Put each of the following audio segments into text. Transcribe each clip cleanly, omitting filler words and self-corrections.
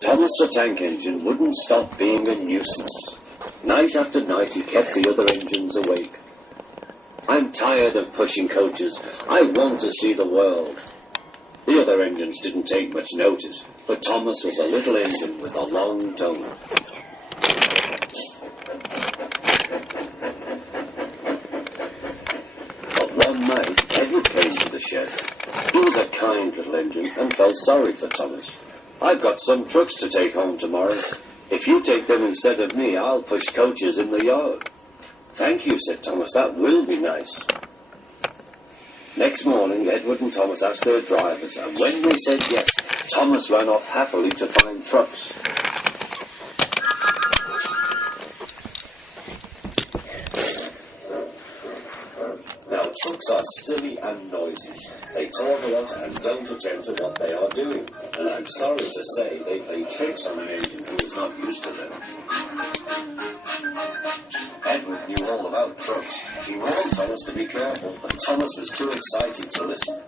Thomas the Tank Engine wouldn't stop being a nuisance. Night after night he kept the other engines awake. I'm tired of pushing coaches. I want to see the world. The other engines didn't take much notice, but Thomas was a little engine with a long tongue. But one night, Edward came to the shed. He was a kind little engine and felt sorry for Thomas. I've got some trucks to take home tomorrow. If you take them instead of me, I'll push coaches in the yard. Thank you, said Thomas. That will be nice. Next morning, Edward and Thomas asked their drivers, and when they said yes, Thomas ran off happily to find trucks. Now, trucks are silly and noisy. They talk a lot and don't attend to what they are doing. And I'm sorry to say they play tricks on an engine who is not used to them. Edward knew all about trucks. He warned Thomas to be careful, but Thomas was too excited to listen.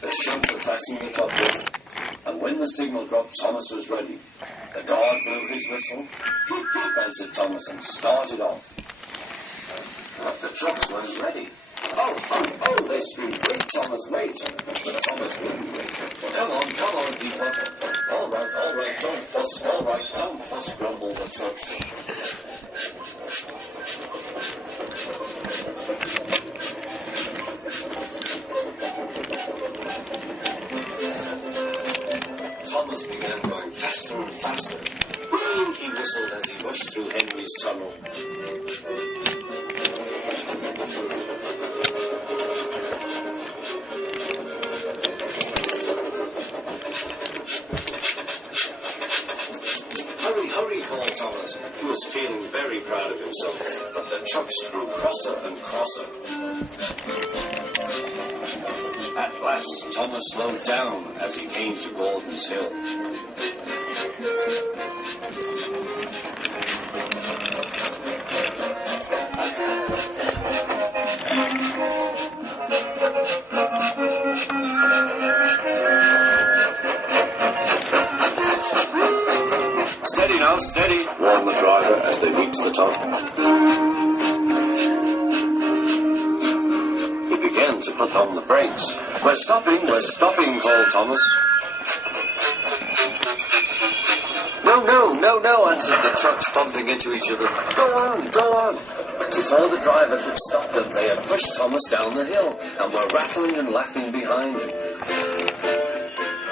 The chauffeur fastened the top with, and when the signal dropped, Thomas was ready. The guard blew his whistle, peep peep answered Thomas, and started off. But the trucks weren't ready. Oh, they screamed, wait, Thomas, wait. But Thomas wouldn't wait. Come on, people. All right, don't fuss, grumbled the trucks. Thomas began going faster and faster. He whistled as he rushed through Henry's tunnel. Hurry, called Thomas. He was feeling very proud of himself, but the trucks grew crosser and crosser. At last, Thomas slowed down as he came to Gordon's Hill. Steady, warned the driver as they reached the top. He began to put on the brakes. We're stopping, called Thomas. No, answered the trucks, bumping into each other. Go on. Before the driver could stop them, they had pushed Thomas down the hill and were rattling and laughing behind him.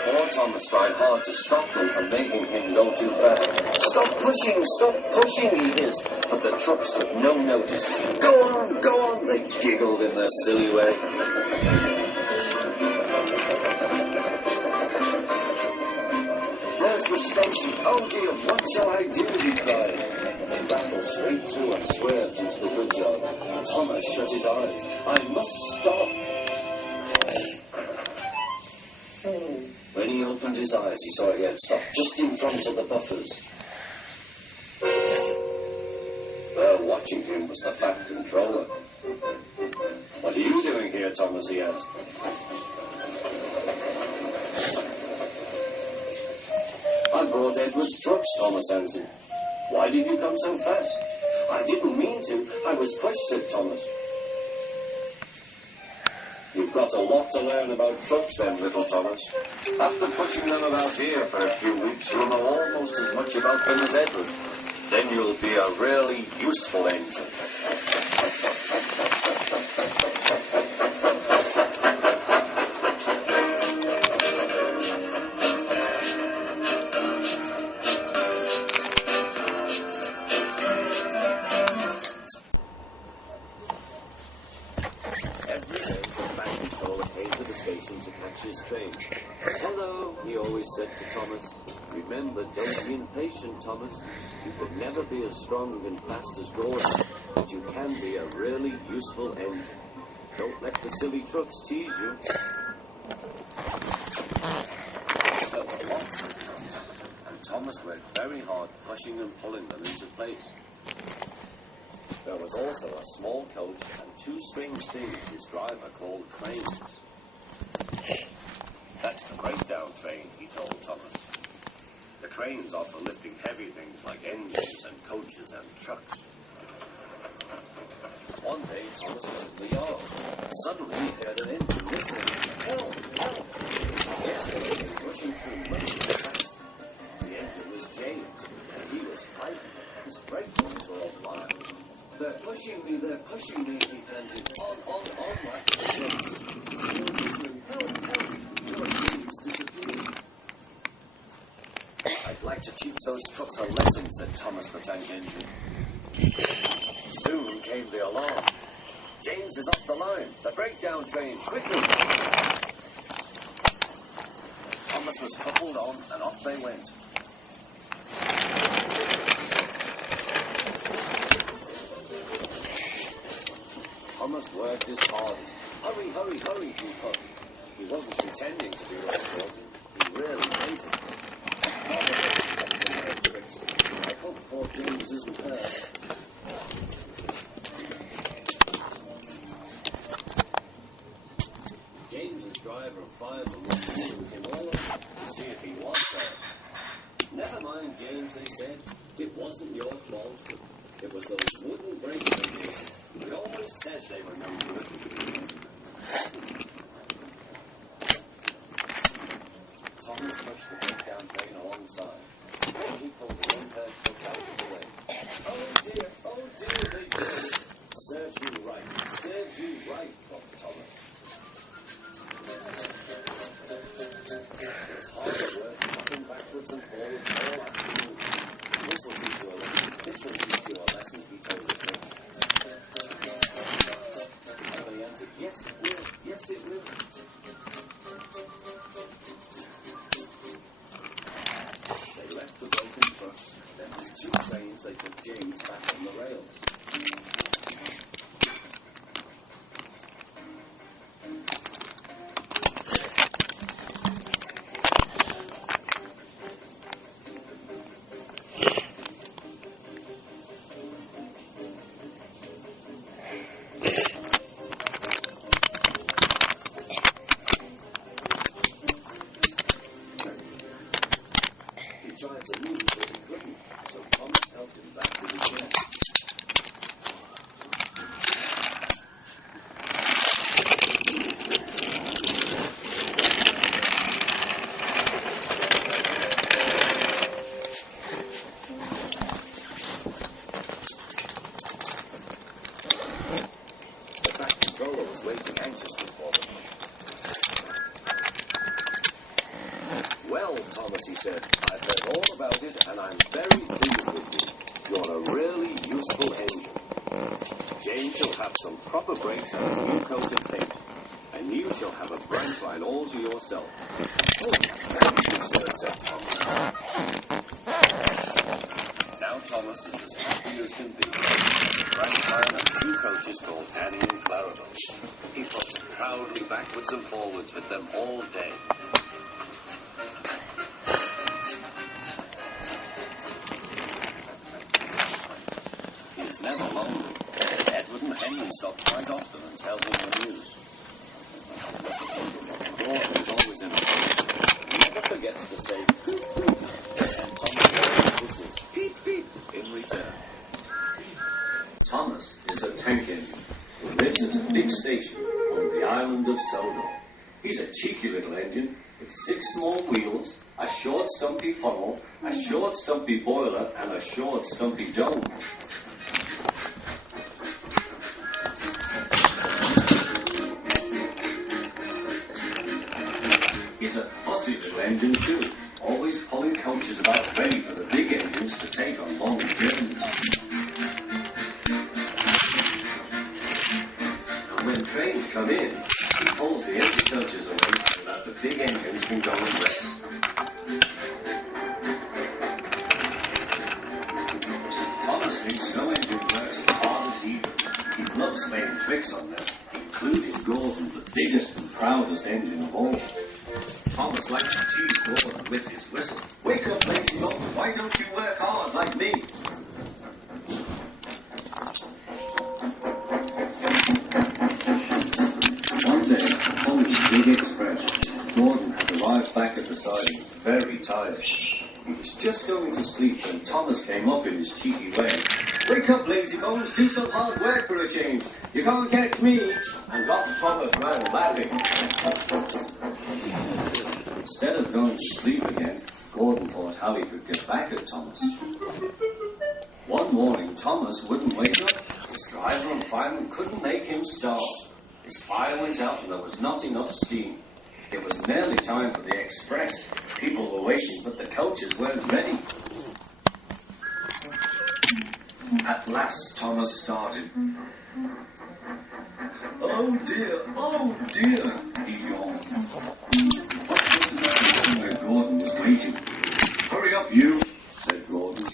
Poor Thomas tried hard to stop them from making him go too fast. Stop pushing, he hissed, but the trucks took no notice. Go on, they giggled in their silly way. There's the station. Oh dear, what shall I do, he cried. He rattled straight through and swerved into the goods yard. Thomas shut his eyes. I must stop. When he opened his eyes, he saw he had stopped just in front of the buffers. There, watching him, was the fat controller. What are you doing here, Thomas, he asked. I brought Edward's trucks, Thomas answered. Why did you come so fast? I didn't mean to. I was pushed, said Thomas. You've got a lot to learn about trucks then, little Thomas. After pushing them about here for a few weeks, you'll know almost as much about them as Edward. Then you'll be a really useful engine. Hello, he always said to Thomas. Remember, don't be impatient, Thomas. You could never be as strong and fast as Gordon, but you can be a really useful engine. Don't let the silly trucks tease you. And Thomas worked very hard pushing and pulling them into place. There was also a small coach and two strange things his driver called cranes. That's the breakdown train, he told Thomas. The cranes are for lifting heavy things like engines and coaches and trucks. One day, Thomas was in the yard. Suddenly, he heard an engine whistling. Help! Help! Yesterday, he was rushing through most of the tracks. The engine was James, and he was fighting. His brake points were all fire. They're pushing me, he panted. On, like a snake. Still whistling. Help! Help! Your engines disappeared. I'd like to teach those trucks a lesson, said Thomas the Tank Engine. Soon came the alarm. James is off the line. The breakdown train, quickly! Thomas was coupled on, and off they went. Thomas worked his hardest. Hurry, hurry, hurry, he puffed. He wasn't pretending to be all he really hated it. I hope poor James isn't hurt. James's driver fired the wheel with him all over to see if he was hurt. Never mind, James, they said. It wasn't your fault. It was those wooden brakes they did. It always says they were no good. Thomas pushed the breakdown train alongside. He pulled the one-head truck out of the way. Oh dear, they did. Serves you right, thought Thomas. It's hard work, hopping backwards and forwards all afternoon. This will teach you a lesson, he told the kid. And they answered, yes it will. They left the broken trucks, then with two trains they put James back on the rails. Tried to move, but he couldn't, so Thomas helped him back to the chair. The track controller was waiting anxiously for them. Well, Thomas, he said, I've heard all about it, and I'm very pleased with you. You're a really useful engine. James shall have some proper brakes and a new coat of paint, and you shall have a branch line all to yourself. Oh, thank you, sir, said Thomas. Now Thomas is as happy as can be. Branch line and two coaches called Annie and Clarabelle. He puffed proudly backwards and forwards with them all day. Never lonely. Edward and Henry stopped quite often and tell him the news. Gordon is always in a hurry. He never forgets to say beep beep, and Thomas whistles beep beep in return. Thomas is a tank engine who lives at a big station on the island of Sodor. He's a cheeky little engine with 6 small wheels, a short stumpy funnel, a short stumpy boiler, and a short stumpy dome. He's a fussy little engine too, always pulling coaches about ready for the big engines to take on long journeys. And when trains come in, he pulls the empty coaches away so that the big engines can go and rest. Thomas thinks no engine works as hard as he does. He loves playing tricks on them, including Gordon, the biggest and proudest engine of all. Thomas likes to tease Gordon with his whistle. Wake up, lazy dog. Why don't you work hard like me? just going to sleep when Thomas came up in his cheeky way. "Wake up, lazy bones, do some hard work for a change. You can't catch me." And off Thomas ran laughing. Instead of going to sleep again, Gordon thought how he could get back at Thomas. One morning, Thomas wouldn't wake up. His driver and fireman couldn't make him start. His fire went out and there was not enough steam. It was nearly time for the express. People were waiting, but the coaches weren't ready. At last, Thomas started. "Oh dear, he yawned. Where Gordon was waiting. "Hurry up, you," said Gordon.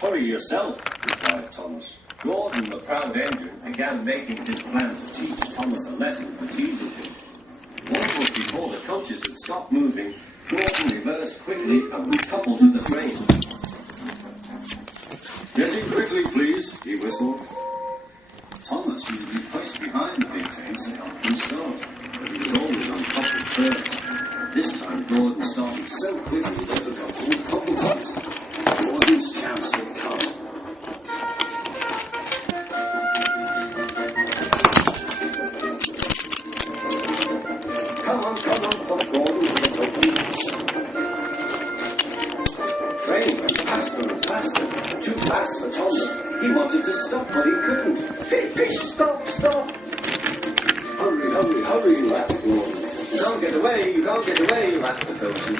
"Hurry yourself," replied Thomas. Gordon, the proud engine, began making his plan to teach Thomas a lesson for teetotaling. Almost before the coaches had stopped moving, Gordon reversed quickly and was coupled to the train. "Get in quickly, please," he whistled. Thomas usually pushed behind the big trains to help them start, but he was always uncoupled first. This time Gordon started so quickly they forgot to uncouple Thomas. Gordon's chance had come. Come on, thought Gordon. The train went faster and faster, too fast for Thomas. He wanted to stop, but he couldn't. Hey, stop! Hurry, laughed Gordon. You can't get away, laughed the coaches.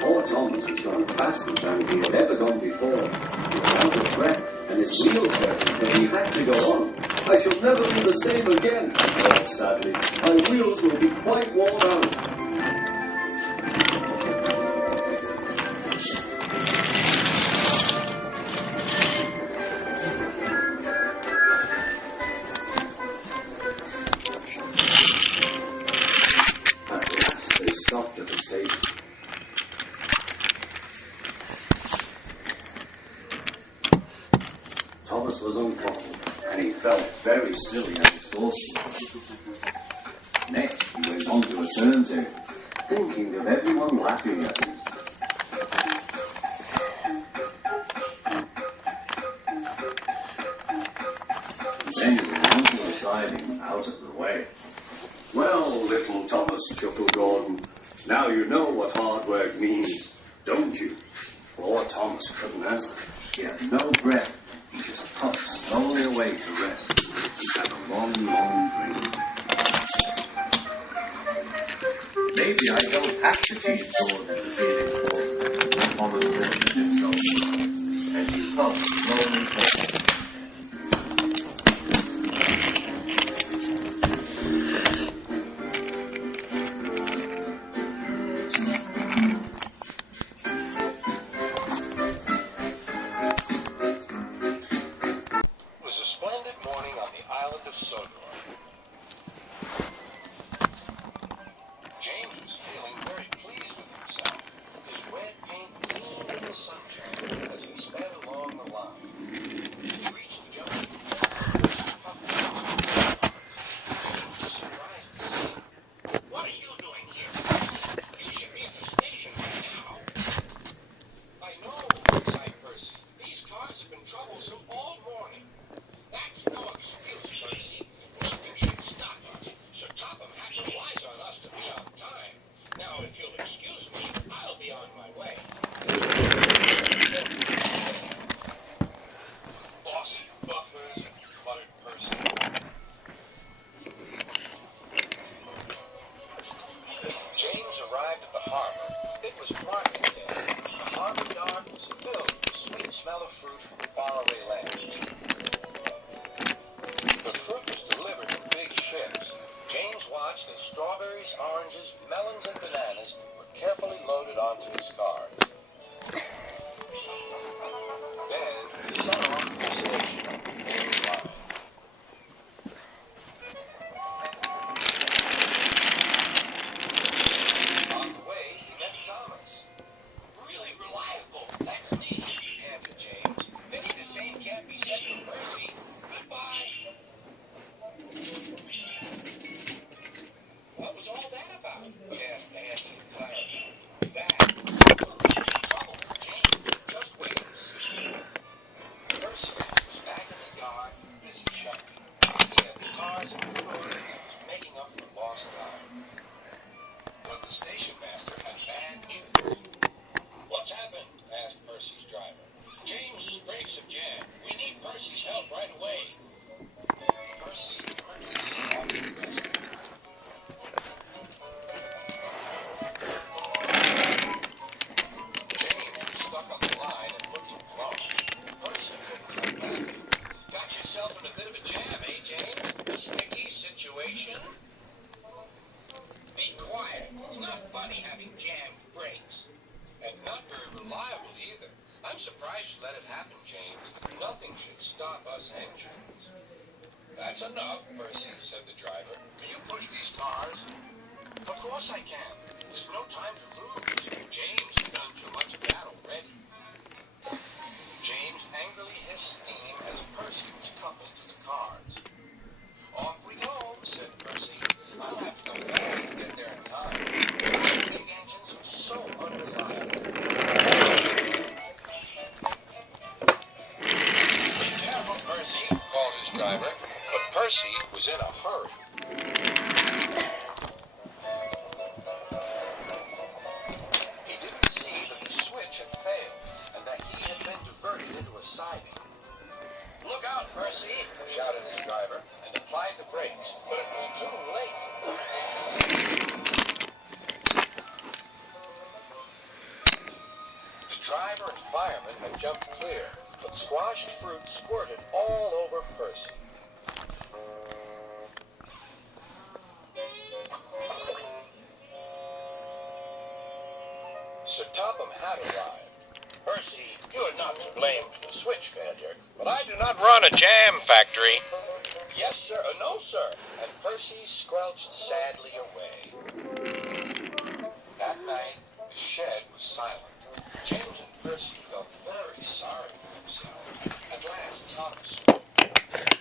Poor Thomas had gone faster than he had ever gone before. He was out of breath, and his wheels hurt, but he had to go on. "I shall never be the same again," he thought sadly. "My wheels will be quite worn out." Stopped at the station. Thomas was uncoupled, and he felt very silly and exhausted. Next, he went on to a turntable, thinking of everyone laughing at him. Then he went on to a siding out of the way. "Well, little Thomas," chuckled Gordon, "now you know what hard work means, don't you?" Poor Thomas couldn't answer. He had no breath. He just puffed slowly away to rest. He had a long dream. "Maybe I don't have to teach Gordon to be important," Thomas thought to himself, and he puffed slowly forward. James was feeling very pleased with himself. His red paint gleamed in the sunshine as he sped along the line. He reached the junction James was surprised to see him. "What are you doing here, Percy? You should be at the station by now." "I know," sighed Percy. "These cars have been troublesome all morning." "That's no excuse, Percy. Nothing should stop us. Sir Topham had relies on us to be on time. Now, if you'll excuse me, I'll be on my way." "Bossy buffers," muttered Percy. James arrived at the harbor. It was market day. The harbor yard was filled with the sweet smell of fruit from faraway lands. The fruit was delivered in big ships. James watched as strawberries, oranges, melons, and bananas were carefully loaded onto his cars. Then he set off to the station on the main line. On the way, he met Thomas. "Really reliable, that's me," panted James. "Pity the same can't be said for Percy. Goodbye." "What was all that about?" about? Asked Andy and Clara. That will be trouble for James. Just wait and see. Percy was back in the yard, busy shunting. He had the cars in good order and was making up for lost time. But the station master had bad news. What's happened? Asked Percy's driver. James's brakes have jammed. We need Percy's help right away. Percy quickly set off to the rescue. James was stuck on the line and looking glum. Percy couldn't come back. Got yourself in a bit of a jam, eh, James? A sticky situation? Be quiet. It's not funny having jammed brakes. And not very reliable either. I'm surprised you let it happen, James. Nothing should stop us engines. That's enough, Percy, said the driver. Can you push these cars? Of course I can. There's no time to lose. James has done too much of that already. James angrily hissed steam as Percy was coupled to the cars. Off we go, said Percy. I'll have to go fast to get there in time. Those big engines are so unreliable. Be careful, Percy, called his driver. But Percy was in a hurry. He didn't see that the switch had failed and that he had been diverted into a siding. Look out, Percy, shouted his driver and applied the brakes, but it was too late. The driver and fireman had jumped clear, but squashed fruit squirted all over Percy. Sir Topham had arrived. Percy, you are not to blame for the switch failure, but I do not run a jam factory. Yes, sir. No, sir. And Percy squelched sadly away. That night, the shed was silent. James and Percy felt very sorry for themselves. At last, Thomas spoke.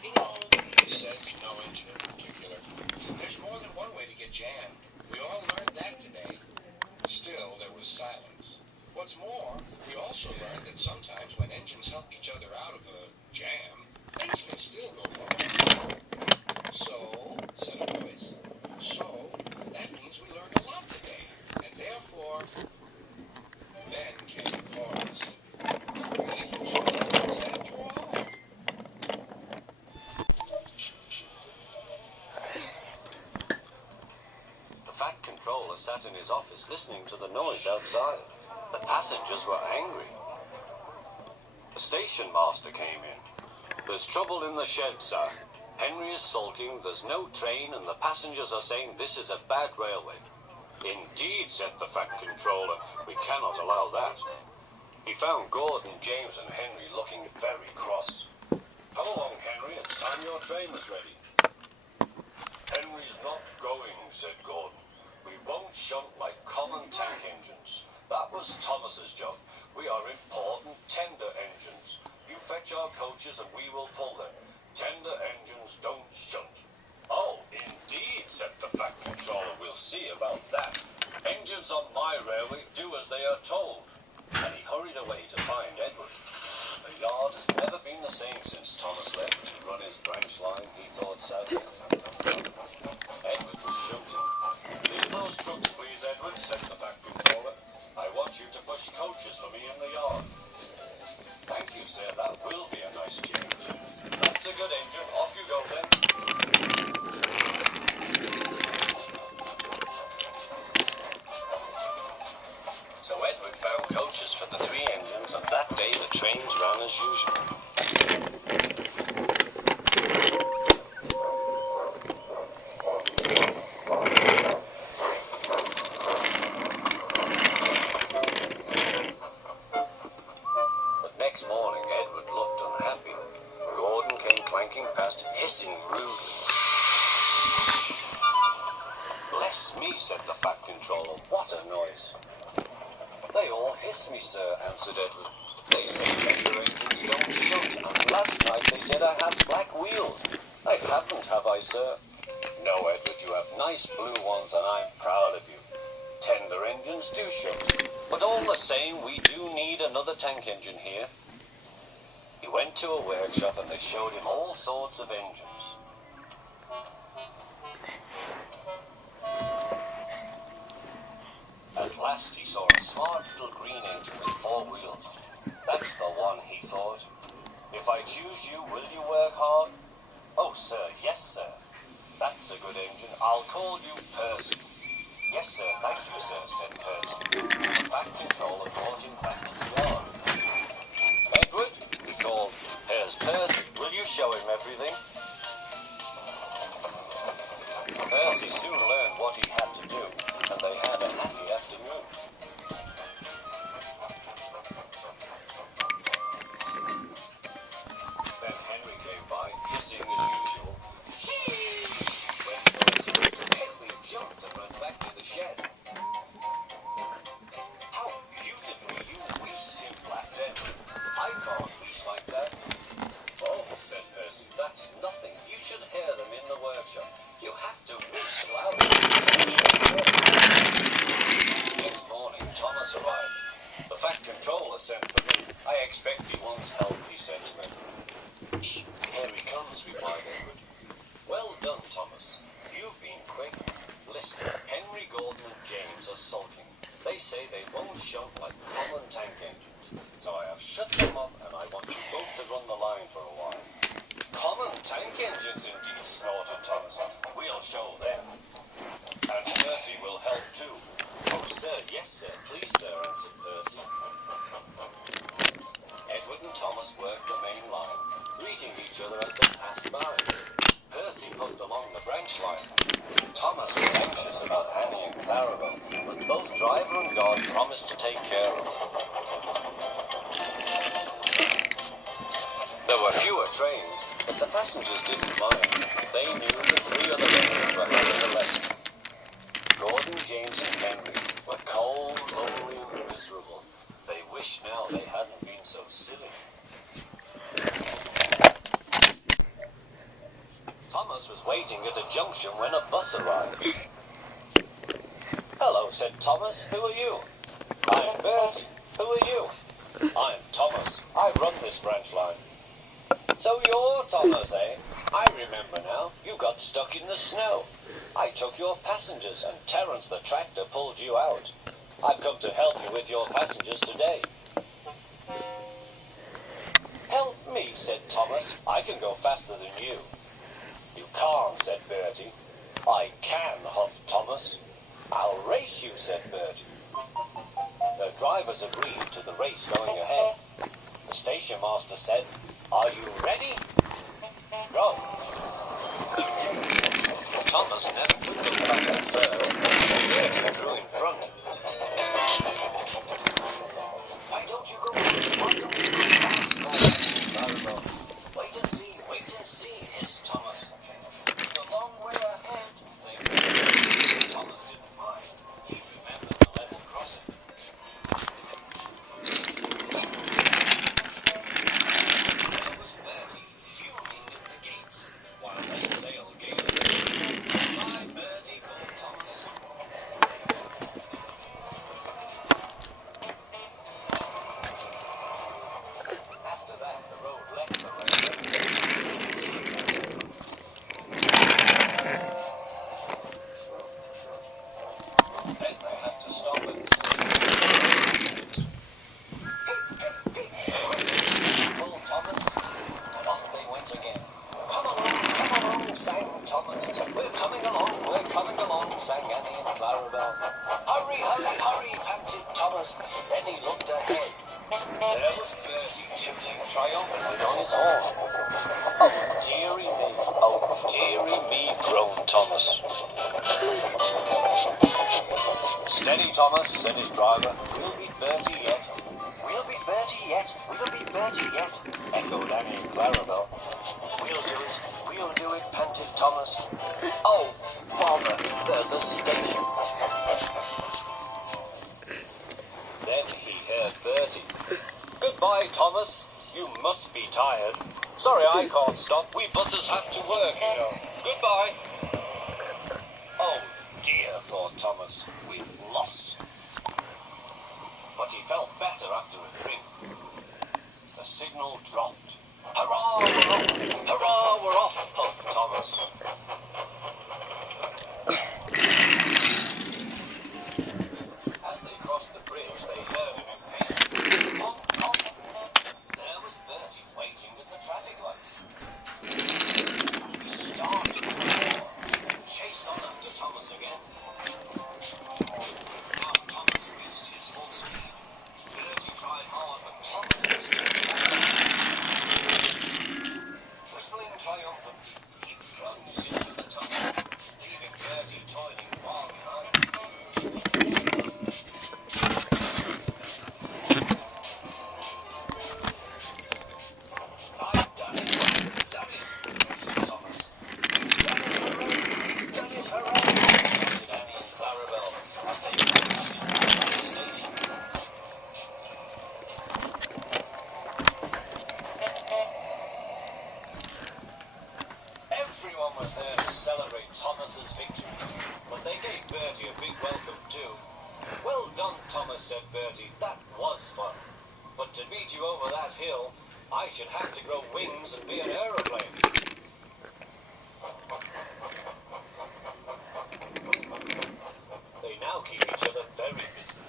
You know, he said to no engine in particular, there's more than one way to get jammed. We all learned that today. Still, there was silence. What's more, we also learned that sometimes when engines help each other out of a jam, things can still go wrong. So, said a voice, so, that means we learned a lot today, and therefore, then came the chorus. Really useful engines after all. The Fat Controller sat in his office listening to the noise outside. The passengers were angry. The station master came in. There's trouble in the shed, sir. Henry is sulking, there's no train, and the passengers are saying this is a bad railway. Indeed, said the Fat Controller, we cannot allow that. He found Gordon, James, and Henry looking very cross. Come along, Henry, it's time your train was ready. Henry's not going, said Gordon. We won't shunt like common tank engines. That was Thomas's job. We are important tender engines. You fetch our coaches and we will pull them. Tender engines don't shunt. Oh, indeed, said the Fat Controller. We'll see about that. Engines on my railway do as they are told. And he hurried away to find Edward. The yard has never been the same since Thomas left to run his branch line, he thought sadly. Edward was shouting. Leave those trucks, please, Edward, said the Fat Controller. I want you to push coaches for me in the yard. Thank you, sir. That will be a nice change. That's a good engine. Off you go, then. So Edward found coaches for the three engines, and that day the trains ran as usual. Next morning, Edward looked unhappy. Gordon came clanking past, hissing rudely. Bless me, said the Fat Controller. What a noise. They all hiss me, sir, answered Edward. They say tender engines don't shunt, and last night they said I had black wheels. I haven't, have I, sir? No, Edward, you have nice blue ones and I'm proud of you. Tender engines do show. But all the same, we do need another tank engine here. He went to a workshop and they showed him all sorts of engines. At last he saw a smart little green engine with 4 wheels. That's the one, he thought. If I choose you, will you work hard? Oh, sir, yes, sir. That's a good engine. I'll call you Percy. Yes, sir, thank you, sir, said Percy. The back controller brought him back to the yard. Edward, he called, here's Percy. Will you show him everything? Percy soon learned what he had to do, and they had a happy afternoon. Then Henry came by, hissing as usual. Henry jumped and ran back to the shed. How beautifully you whisk him, laughed Edward. I can't whisk like that. Oh, said Percy, that's nothing. You should hear them in the workshop. You have to whisk louder. Next morning, Thomas arrived. The Fat Controller sent for me. I expect he wants help, he said to me. Shh, here he comes, replied Edward. Well done, Thomas. You've been quick. Listen, Henry, Gordon and James are sulking. They say they won't shunt like common tank engines. So I have shut them up and I want you both to run the line for a while. Common tank engines indeed, snorted Thomas. We'll show them. And Percy will help too. Oh, sir, yes, sir, please, sir, answered Percy. Edward and Thomas worked the main line, greeting each other as they passed by. Percy put along the branch line. Thomas was anxious about Annie and Clarabelle, but both driver and guard promised to take care of them. There were fewer trains, but the passengers didn't mind. They knew the 3 other engines were having a lesson. Gordon, James and Henry were cold, lonely and miserable. They wished now they hadn't been so silly. Thomas was waiting at a junction when a bus arrived. Hello, said Thomas. Who are you? I'm Bertie. Who are you? I'm Thomas. I run this branch line. So you're Thomas, eh? I remember now. You got stuck in the snow. I took your passengers and Terence the tractor pulled you out. I've come to help you with your passengers today. Help me, said Thomas. I can go faster than you. You can't, said Bertie. I can, huffed Thomas. I'll race you, said Bertie. The drivers agreed to the race going ahead. The station master said, are you ready? Go. Thomas never could go fast at first. Bertie drew in front. Why don't you go fast? Why don't you go fast? Wait and see, hissed Thomas. It's a long way ahead. Thomas didn't mind. He remembered the level crossing. There was Bertie fuming at the gates, while they sailed gaily. Goodbye, Bertie, called Thomas. After that, the road left the railway. Then they had to stop at the pulled Thomas, and off they went again. Come along, sang Thomas. We're coming along, sang Annie and Clarabelle. Hurry, panted Thomas. Then he looked ahead. There was Bertie tooting triumphantly on his horn. Oh, dearie me, groaned Thomas. Steady, Thomas, said his driver. We'll beat Bertie yet. We'll beat Bertie yet, echoed Annie and Clarabelle. We'll do it, panted Thomas. Oh, bother, there's a station. Then he heard Bertie. Goodbye, Thomas. You must be tired. Sorry I can't stop. We buses have to work, you know. Goodbye. thought Thomas. We've lost. But he felt better after a drink. The signal dropped. Hurrah, we're off! Hurrah, we're off, puffed Thomas. As they crossed the bridge, they heard an impatient honk, honk. There was Bertie waiting at the traffic lights. He started the car and chased on after Thomas again. Now Thomas reached his full speed. Bertie tried hard, but Thomas missed him. Whistling triumphant, he plunged into the tunnel, leaving Bertie toiling far behind. I've done it, Thomas. Done it, hurrah! Shouted Annie and Clarabel as they raced into the bus station. Everyone was there to celebrate Thomas's victory, but they gave Bertie a big welcome too. Well done, Thomas, said Bertie. That was fun. But to beat you over that hill, I should have to grow wings and be an aeroplane. They now keep each other very busy.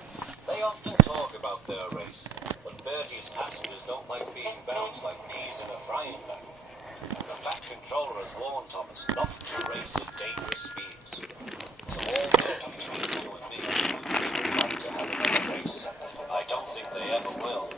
They often talk about their race, but Bertie's passengers don't like being bounced like peas in a frying pan. The Fat Controller has warned Thomas not to race at dangerous speeds. So all good between you and me. We would like to have another race. I don't think they ever will.